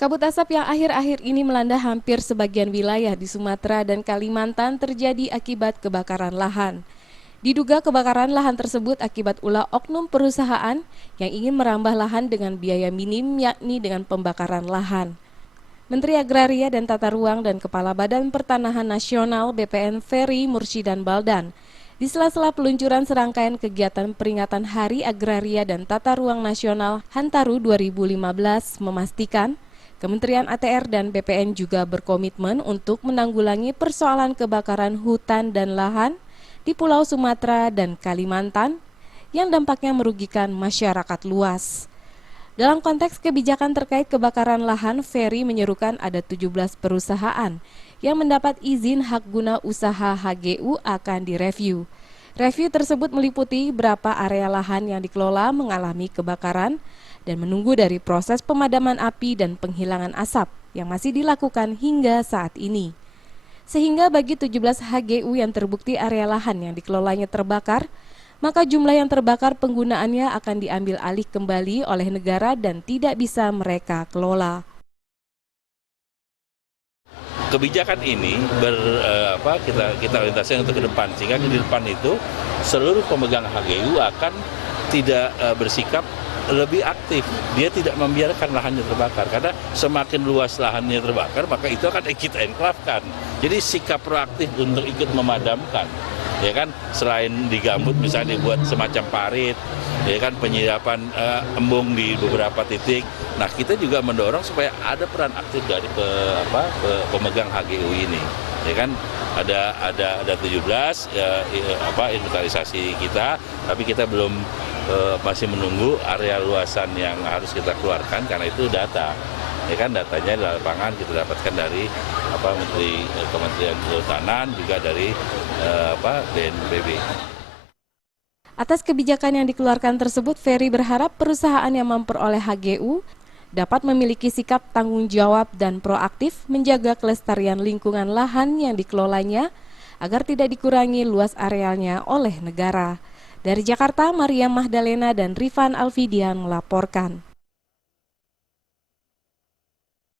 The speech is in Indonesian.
Kabut asap yang akhir-akhir ini melanda hampir sebagian wilayah di Sumatera dan Kalimantan terjadi akibat kebakaran lahan. Diduga kebakaran lahan tersebut akibat ulah oknum perusahaan yang ingin merambah lahan dengan biaya minim, yakni dengan pembakaran lahan. Menteri Agraria dan Tata Ruang dan Kepala Badan Pertanahan Nasional BPN Ferry Murshidan Baldan di sela-sela peluncuran serangkaian kegiatan peringatan Hari Agraria dan Tata Ruang Nasional Hantaru 2015 memastikan Kementerian ATR dan BPN juga berkomitmen untuk menanggulangi persoalan kebakaran hutan dan lahan di Pulau Sumatera dan Kalimantan yang dampaknya merugikan masyarakat luas. Dalam konteks kebijakan terkait kebakaran lahan, Ferry menyerukan ada 17 perusahaan yang mendapat izin hak guna usaha HGU akan direview. Review tersebut meliputi berapa area lahan yang dikelola mengalami kebakaran dan menunggu dari proses pemadaman api dan penghilangan asap yang masih dilakukan hingga saat ini. Sehingga bagi 17 HGU yang terbukti area lahan yang dikelolanya terbakar, maka jumlah yang terbakar penggunaannya akan diambil alih kembali oleh negara dan tidak bisa mereka kelola. Kebijakan ini kita orientasikan untuk ke depan, sehingga di depan itu seluruh pemegang HGU akan tidak bersikap lebih aktif. Dia tidak membiarkan lahannya terbakar, karena semakin luas lahannya terbakar maka itu akan kita enklafkan. Jadi sikap proaktif untuk ikut memadamkan, ya kan, selain digambut misalnya dibuat semacam parit, ya kan, penyirapan embung di beberapa titik. Nah, kita juga mendorong supaya ada peran aktif dari pemegang HGU ini, ya kan. Ada 17 inventarisasi kita, tapi kita belum masih menunggu area luasan yang harus kita keluarkan karena itu data. Ya kan, datanya di lapangan kita dapatkan dari Kementerian Kehutanan, juga dari BNPB. Atas kebijakan yang dikeluarkan tersebut, Ferry berharap perusahaan yang memperoleh HGU dapat memiliki sikap tanggung jawab dan proaktif menjaga kelestarian lingkungan lahan yang dikelolanya agar tidak dikurangi luas arealnya oleh negara. Dari Jakarta, Maria Magdalena dan Rifan Alfidian melaporkan.